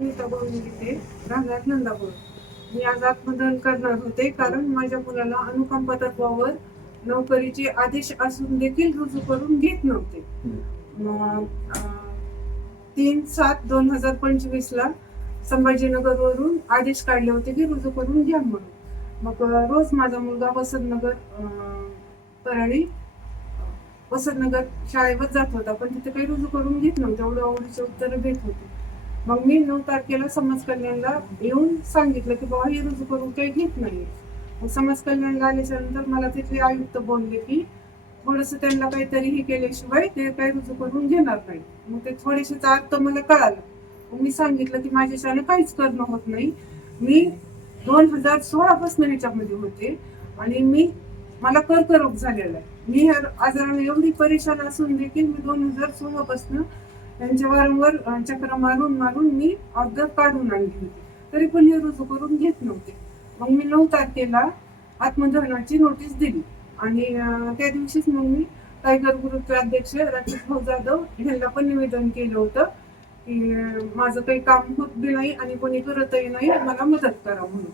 नीता बोलते राहणार नंदापूर मी आज आत्मदहन करणार होते कारण माझ्या मुलाला अनुकंपा तत्वावर नोकरीचे आदेश असून देखील रुजू करून घेत नव्हते. तीन सात दोन हजार पंचवीस ला संभाजीनगरवरून आदेश काढले होते की रुजू करून घ्या म्हणून. मग रोज माझा मुलगा वसंतनगर अं, परळी वसंतनगर शाळेवर जात होता पण तिथे काही रुजू करून घेत नव्हते एवढं आवडीचे उत्तर देत होते. मग मी नऊ तारखेला समाज कल्याणला येऊन सांगितलं की बाबा हे रुजू करून काही घेत नाही मग समाज कल्याणला आल्याच्यानंतर मला तिथले आयुक्त बोलले की थोडस त्यांना काहीतरी हे केल्याशिवाय ते काही रुजू करून घेणार नाही मग ते थोडेसेचा अर्थ मला कळालं. मी सांगितलं की माझ्याच्यानं काहीच करणं होत नाही. मी दोन हजार सोळा पासून ह्याच्यामध्ये होते आणि मी मला कर्करोग झालेला आहे. मी ह्या आजाराने एवढी परेशान असून देखील मी दोन हजार सोळा पासून त्यांच्या वारंवार चक्र मारून मारून मी ऑर्डर काढून आणली होती. तरी पण हे रुजू करून घेत नव्हते. मग मी नऊ तारखेला आत्मधरणाची नोटीस दिली. आणि त्या दिवशीच मग मी टायगर ग्रुपचे अध्यक्ष राकेश भाऊ जाधव यांना पण निवेदन केलं होतं की माझं काही काम होत बी नाही आणि कोणी करतही नाही मला मदत करा म्हणून.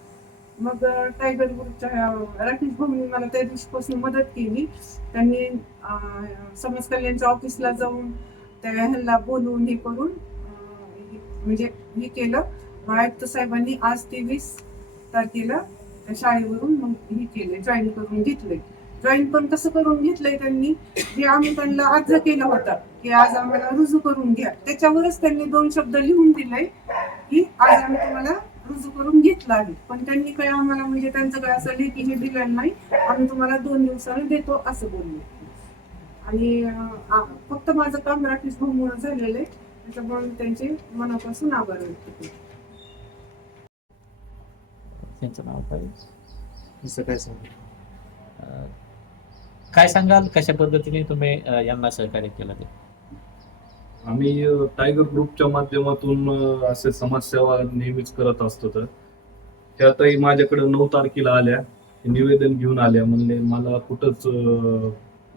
मग टायगर ग्रुपच्या राकेश भाऊनी मला त्या दिवशीपासून मदत केली. त्यांनी समाज कल्याणच्या ऑफिसला जाऊन त्या बोलून बोलवून हे करून म्हणजे हे केलं. आयुक्त साहेबांनी आज तेवीस तारखेला शाळेवरून मग हे केलं जॉईन करून घेतलंय. जॉईन पण कसं करून घेतलंय त्यांनी. जे आम्ही त्यांना अर्ज केला होता की आज आम्हाला रुजू करून घ्या. त्याच्यावरच त्यांनी दोन शब्द लिहून दिले की आज आम्ही तुम्हाला रुजू करून घेतलं आहे. पण त्यांनी काय आम्हाला म्हणजे त्यांचं काय असं लेखी हे दिलं नाही. आम्ही तुम्हाला दोन दिवसानं देतो असं बोलले. आणि फक्त माझं काम राकेश भाऊमुळे झालेलं आहे. त्याच्यामुळे त्यांचे मनापासून आभार व्यक्त करते. त्यांचं नाव काय? असं काय अं, काय सांगाल? कशा पद्धतीने तुम्ही अं, यांना सहकार्य केलं ते? आम्ही अ, टायगर ग्रुपच्या माध्यमातून अ, असे समाजसेवा नेहमीच करत असतो तर. त्यातही माझ्याकडे नऊ तारखेला आल्या. निवेदन घेऊन आल्या म्हणले मला कुठंच अ,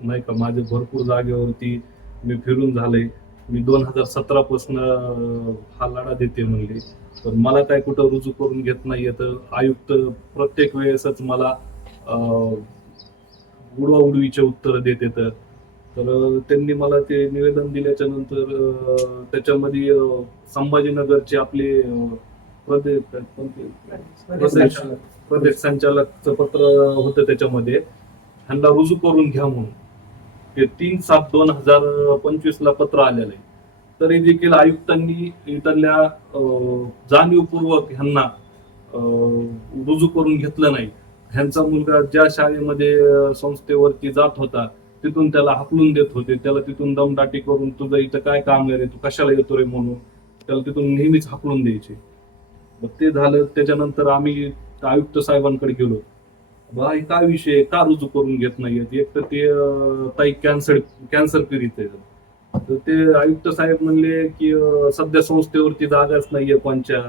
नाही का माझे भरपूर जागेवरती मी फिरून झाले. मी दोन हजार सतरा पासून हा लढा देते म्हणले. पण मला काय कुठं रुजू करून घेत नाहीये तर आयुक्त प्रत्येक वेळेसच मला उडवाउडवीचे उत्तर देते तर. तर त्यांनी मला ते निवेदन दिल्याच्या नंतर त्याच्यामध्ये संभाजीनगरचे आपले प्रदेश प्रदेश प्रदेश संचालकचं पत्र होतं त्याच्यामध्ये. ह्यांना रुजू करून घ्या म्हणून. हे तीन सात दोन हजार पंचवीस ला पत्र आलेलं आहे. तरी देखील आयुक्तांनी इथल्या जाणीवपूर्वक ह्यांना रुजू करून घेतलं नाही. ह्यांचा मुलगा ज्या शाळेमध्ये संस्थेवरती जात होता तिथून त्याला हाकलून देत होते. त्याला तिथून दमदाटी करून तुझं इथं काय काम आहे रे? तू कशाला येतो रे? म्हणून त्याला तिथून नेहमीच हाकलून द्यायचे. मग ते झालं. त्याच्यानंतर आम्ही आयुक्त साहेबांकडे गेलो. बा काय विषय का रुजू करून घेत नाहीयेत? एक तर ते ताई कॅन्सर कॅन्सर पीडित आहे. तर ते आयुक्त साहेब म्हणले की सध्या संस्थेवरती जागाच नाहीये पंचा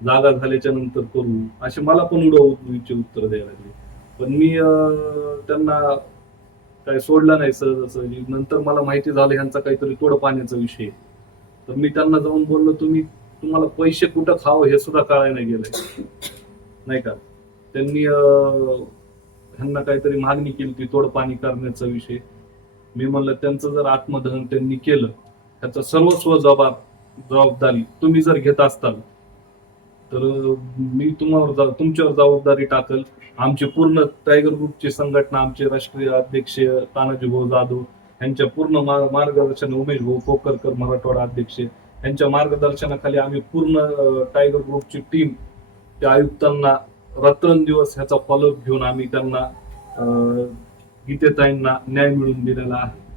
जागा झाल्याच्यानंतर करू. असे मला पण उडवूचे उत्तर द्यायला लागले. पण मी त्यांना काय सोडलं नाही सर असं. नंतर मला माहिती झालं ह्यांचा काहीतरी तोड पाण्याचा विषय तर मी त्यांना जाऊन बोललो तुम्ही तुम्हाला पैसे कुठं खावं हे सुद्धा कळायला नाही गेलंय. नाही का? त्यांनी ह्यांना काहीतरी मागणी केली ती तोडपाणी करण्याचा विषय. मी म्हणलं त्यांचं जर आत्मदहन त्यांनी केलं त्याचा सर्वस्व जबाब जबाबदारी तुम्ही जर घेत असताल तर मी तुम्हावर जा- तुमच्यावर जबाबदारी टाकल. आमची पूर्ण टायगर ग्रुपची संघटना आमचे राष्ट्रीय अध्यक्ष तानाजी भाऊ जाधव यांच्या पूर्ण मार्गदर्शन उमेश भाऊ कोकरकर मराठवाडा अध्यक्ष यांच्या मार्गदर्शनाखाली आम्ही पूर्ण टायगर ग्रुपची टीम त्या आयुक्तांना रात्रंदिवस ह्याचा फॉलोअप घेऊन आम्ही त्यांना गीतेताईंना न्याय मिळवून दिलेला आहे.